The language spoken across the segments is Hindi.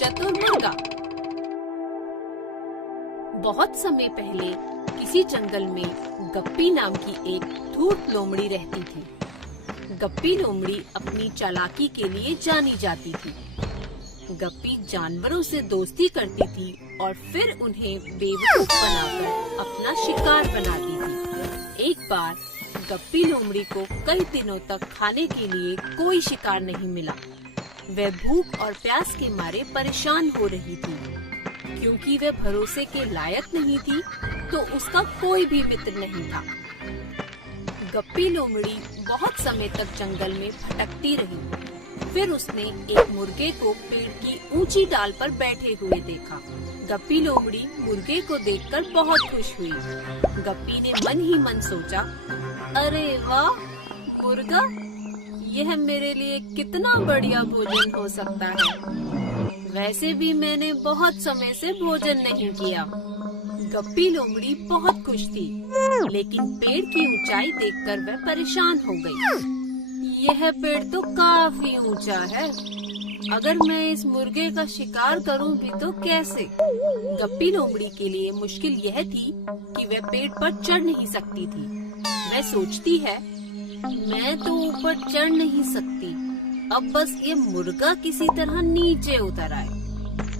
चतुर मुर्गा। बहुत समय पहले किसी जंगल में गप्पी नाम की एक धूर्त लोमड़ी रहती थी। गप्पी लोमड़ी अपनी चालाकी के लिए जानी जाती थी। गप्पी जानवरों से दोस्ती करती थी और फिर उन्हें बेवकूफ बनाकर अपना शिकार बनाती थी। एक बार गप्पी लोमड़ी को कई दिनों तक खाने के लिए कोई शिकार नहीं मिला। वह भूख और प्यास के मारे परेशान हो रही थी। क्योंकि वह भरोसे के लायक नहीं थी, तो उसका कोई भी मित्र नहीं था। गप्पी लोमड़ी बहुत समय तक जंगल में भटकती रही। फिर उसने एक मुर्गे को पेड़ की ऊंची डाल पर बैठे हुए देखा। गप्पी लोमड़ी मुर्गे को देखकर बहुत खुश हुई। गप्पी ने मन ही मन सोचा, अरे वाह मुर्गा, यह मेरे लिए कितना बढ़िया भोजन हो सकता है। वैसे भी मैंने बहुत समय से भोजन नहीं किया। गप्पी लोमड़ी बहुत खुश थी, लेकिन पेड़ की ऊंचाई देखकर वह परेशान हो गई। यह पेड़ तो काफी ऊंचा है। अगर मैं इस मुर्गे का शिकार करूं भी तो कैसे? गप्पी लोमड़ी के लिए मुश्किल यह थी कि वह पेड़ पर चढ़ नहीं सकती थी। वह सोचती है, मैं तो ऊपर चढ़ नहीं सकती, अब बस ये मुर्गा किसी तरह नीचे उतर आए।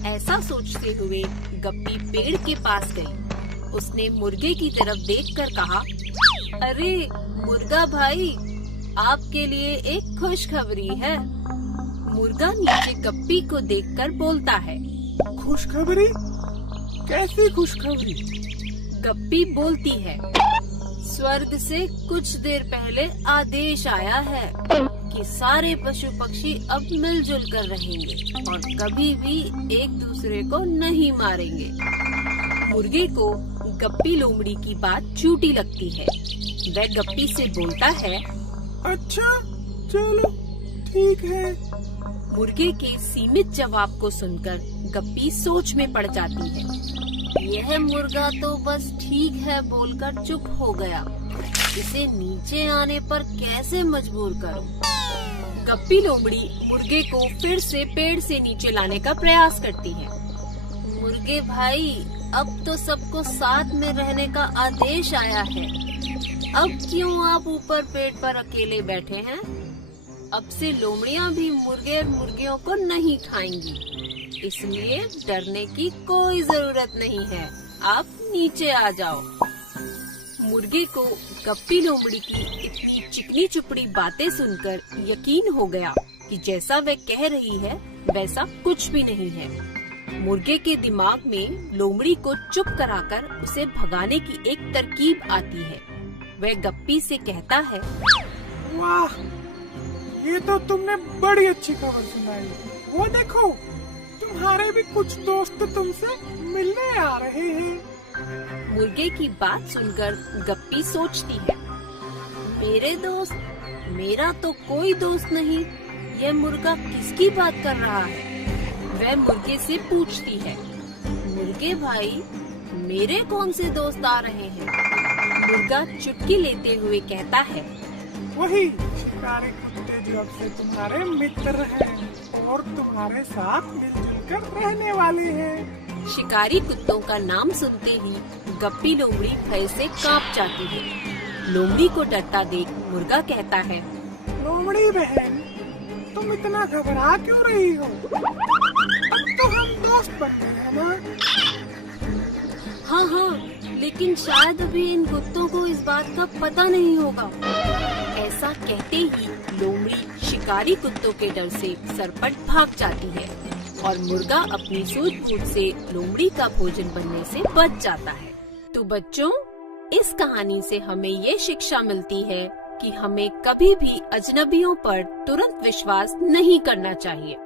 ऐसा सोचते हुए गप्पी पेड़ के पास गई। उसने मुर्गे की तरफ देखकर कहा, अरे मुर्गा भाई, आपके लिए एक खुशखबरी है। मुर्गा नीचे गप्पी को देखकर बोलता है, खुशखबरी? कैसी खुशखबरी? गप्पी बोलती है, स्वर्ग से कुछ देर पहले आदेश आया है कि सारे पशु पक्षी अब मिलजुल कर रहेंगे और कभी भी एक दूसरे को नहीं मारेंगे। मुर्गे को गप्पी लोमड़ी की बात झूठी लगती है। वह गप्पी से बोलता है, अच्छा चलो ठीक है। मुर्गे के सीमित जवाब को सुनकर गप्पी सोच में पड़ जाती है। यह मुर्गा तो बस ठीक है बोलकर चुप हो गया। इसे नीचे आने पर कैसे मजबूर करूं? गप्पी लोमड़ी मुर्गे को फिर से पेड़ से नीचे लाने का प्रयास करती है। मुर्गे भाई, अब तो सबको साथ में रहने का आदेश आया है। अब क्यों आप ऊपर पेड़ पर अकेले बैठे हैं? अब से लोमड़ियां भी मुर्गे और मुर्गियों को नहीं खाएंगी, इसलिए डरने की कोई जरूरत नहीं है। आप नीचे आ जाओ। मुर्गे को गप्पी लोमड़ी की इतनी चिकनी चुपड़ी बातें सुनकर यकीन हो गया कि जैसा वह कह रही है वैसा कुछ भी नहीं है। मुर्गे के दिमाग में लोमड़ी को चुप कराकर उसे भगाने की एक तरकीब आती है। वह गप्पी से कहता है, वाह, ये तो तुमने बड़ी अच्छी खबर सुनाई। वो देखो, तुम्हारे भी कुछ दोस्त तुमसे मिलने आ रहे हैं। मुर्गे की बात सुनकर गप्पी सोचती है, मेरे दोस्त? मेरा तो कोई दोस्त नहीं। यह मुर्गा किसकी बात कर रहा है? वह मुर्गे से पूछती है, मुर्गे भाई, मेरे कौन से दोस्त आ रहे हैं? मुर्गा चुटकी लेते हुए कहता है, वही शिकारी कुत्ते जो अब से तुम्हारे मित्र हैं और तुम्हारे साथ मिलजुल कर रहने वाले हैं। शिकारी कुत्तों का नाम सुनते ही गप्पी लोमड़ी भय से कांप जाती है। लोमड़ी को डरता देख मुर्गा कहता है, लोमड़ी बहन, तुम इतना घबरा क्यों रही हो? अब तो हम दोस्त बन गए हैं ना? हाँ, लेकिन शायद अभी इन कुत्तों को इस बात का पता नहीं होगा। ऐसा कहते ही लोमड़ी शिकारी कुत्तों के डर से सरपट भाग जाती है और मुर्गा अपनी सूझबूझ से लोमड़ी का भोजन बनने से बच जाता है। तो बच्चों, इस कहानी से हमें ये शिक्षा मिलती है कि हमें कभी भी अजनबियों पर तुरंत विश्वास नहीं करना चाहिए।